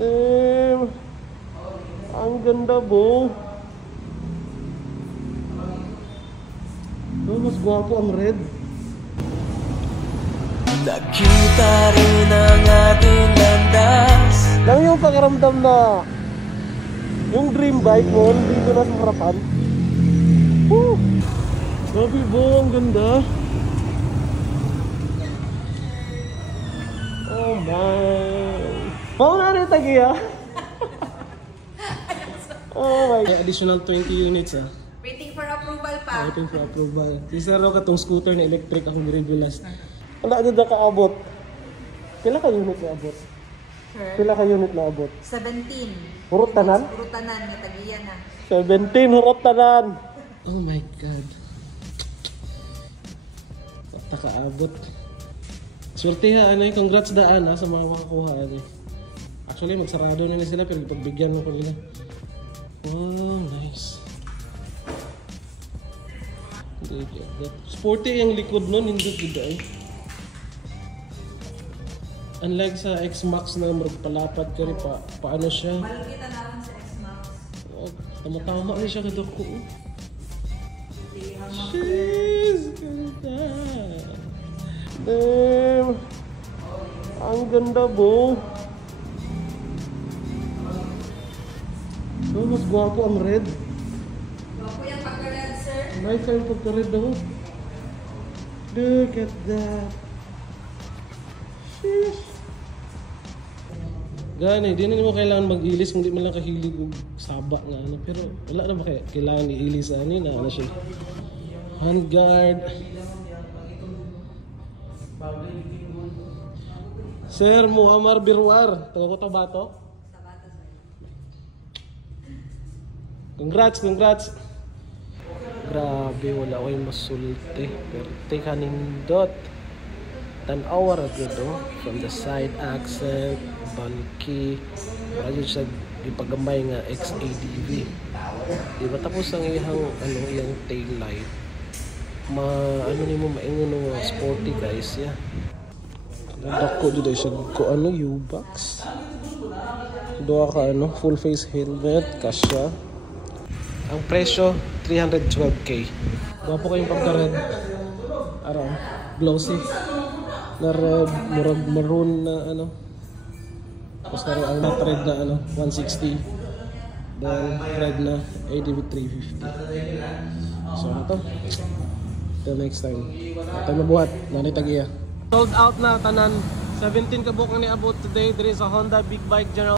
Damn. Ang ganda, bo. Oh, mas gwapo ang red. Nakita rin ang ating landas. Dami yung pakiramdam na yung dream bike mo, dito na sa harapan. Woo! Grabe, bo, ang ganda. Oh my. Mau na rin tagiya. Oh my. Additional 20 units ah. Waiting for approval pa. Waiting for approval. Isa raw katong scooter na electric akong review last. Wala na kaabot. Pila ka unit na abot? Sir? Pila ka unit na abot? 17. Hurot tanan? Hurot tanan, may tagiyan na. 17 hurot tanan. Oh my god. Nakaabot. Swerte ha, ano yung congrats daan ha sa mga makakuha. Ano. Actually, magsarado na sila pero pagbigyan mo ko nila. Oh, nice. Sporty yung likod nun, hindi ganda eh. Unlike sa X-Max na magpalapad ka rin pa, paano siya? Malukita na lang sa X-Max. Oh, tama-tama rin siya kada ko. Jeez, ganda. Damn. Ang ganda, bo. Oh, mas gwapo ang red. Gwapo yung pagka-red, sir. Nice yung pagka-red daw. Look at that. Sheesh. Gani, di na mo kailangan mag-ilis kung di man lang kahilig o saba nga ano. Pero wala na ba kailangan i-ilis ano na ano siya. Handguard. Sir Muammar Birwar, taga Cotabato. Congrats. Grabe, wala ko yung masulte. Pero teka nindot. Tan-awar agad from the side accent, bulky. Wala yun siya ipagamay nga XADV. Diba tapos ang iyang tail light. Ano ni mo maingon ng sporty guys, yeah. Dako dito siya ko U-box. Doa ka full face helmet, kasya. Ang presyo 312k. Gwapo kayong pagka-red. Araw, glossy. Na red, murag maroon na Tapos na rin ang matte red na 160. Then red na ADV 350. So ito. Till next time. Tayo mabuhat. Nanay tagiya. Sold out na tanan. 17 kabuk ni abot today. There is a Honda Big Bike General